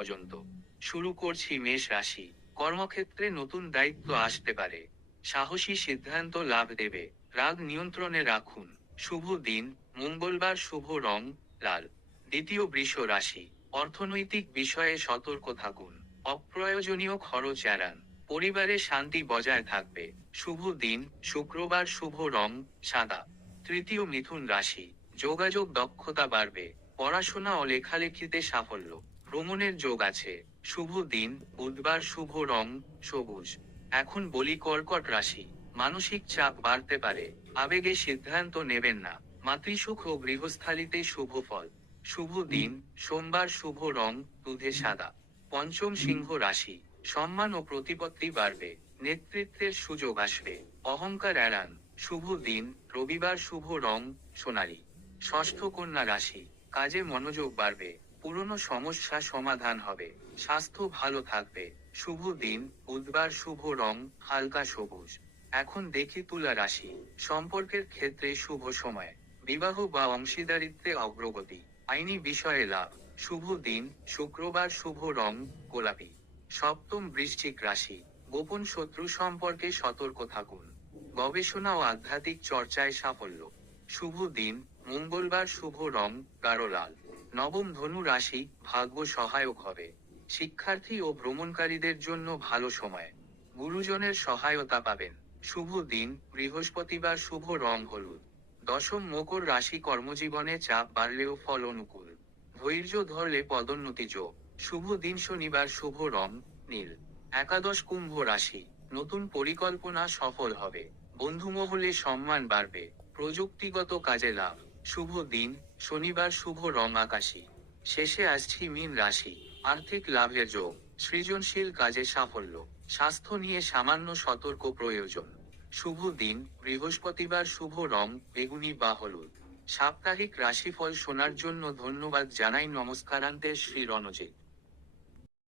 পর্যন্ত। শুরু করছি মেষ রাশি। কর্মক্ষেত্রে নতুন দায়িত্ব আসতে পারে। সাহসী সিদ্ধান্ত লাভ দেবে। রাগ নিয়ন্ত্রণে রাখুন। শুভ দিন মঙ্গলবার, শুভ রং লাল। দ্বিতীয় বৃষ রাশি। অর্থনৈতিক বিষয়ে সতর্ক থাকুন। অপ্রয়োজনীয় খরচ এড়ান। পরিবারে শান্তি বজায় থাকবে। শুভ দিন শুক্রবার, শুভ রং সাদা। তৃতীয় মিথুন রাশি। যোগাযোগ দক্ষতা বাড়বে। পড়াশোনা ও লেখালেখিতে সাফল্য। ভ্রমণের যোগ আছে। শুভ দিন বুধবার, শুভ রং সবুজ। এখন বলি কর্কট রাশি। মানসিক চাপ বাড়তে পারে। আবেগে সিদ্ধান্ত নেবেন না। মাতৃসুখ ও গৃহস্থালিতে শুভ ফল। শুভ দিন সোমবার, শুভ রং দুধে সাদা। পঞ্চম সিংহ রাশি। সম্মান ও প্রতিপত্তি বাড়বে। নেতৃত্বের সুযোগ আসবে। অহংকার এড়ান। শুভ দিন রবিবার, শুভ রং সোনালী। ষষ্ঠ কন্যা রাশি। কাজে মনোযোগ বাড়বে। পুরনো সমস্যা সমাধান হবে। স্বাস্থ্য ভালো থাকবে। শুভ দিন বুধবার, শুভ রং হালকা সবুজ। এখন দেখি তুলা রাশি। সম্পর্কের ক্ষেত্রে শুভ সময়। বিবাহ বা অংশীদারিত্বে অগ্রগতি। আইনি বিষয়ে লাভ। শুভ দিন শুক্রবার, শুভ রং গোলাপি। সপ্তম বৃশ্চিক রাশি। গোপন শত্রু সম্পর্কে সতর্ক থাকুন। গবেষণা ও আধ্যাত্মিক চর্চায় সাফল্য। শুভ দিন মঙ্গলবার, শুভ রং গাঢ় লাল। নবম ধনু রাশি। ভাগ্য সহায়ক হবে। শিক্ষার্থী ও ভ্রমণকারীদের জন্য ভালো সময়। গুরুজনের সহায়তা পাবেন। শুভ দিন বৃহস্পতিবার, শুভ রং হলুদ। দশম মকর রাশি। কর্মজীবনে চাপ বাড়লেও ফল অনুকূল। ধৈর্য ধরলে পদোন্নতি যোগ। শুভ দিন শনিবার, শুভ রং নীল। একাদশ কুম্ভ রাশি। নতুন পরিকল্পনা সফল হবে। বন্ধুমহলে সম্মান বাড়বে। প্রযুক্তিগত কাজে লাভ। শুভ দিন শনিবার, শুভ রং আকাশী। শেষে আসছি মীন রাশি। আর্থিক লাভের যোগ। সৃজনশীল কাজে সাফল্য। স্বাস্থ্য নিয়ে সামান্য সতর্ক প্রয়োজন। শুভ দিন বৃহস্পতিবার, শুভ রং বেগুনি বা হলুদ। সাপ্তাহিক রাশিফল শোনার জন্য ধন্যবাদ জানাই। নমস্কারান্তে শ্রী রণজিৎ।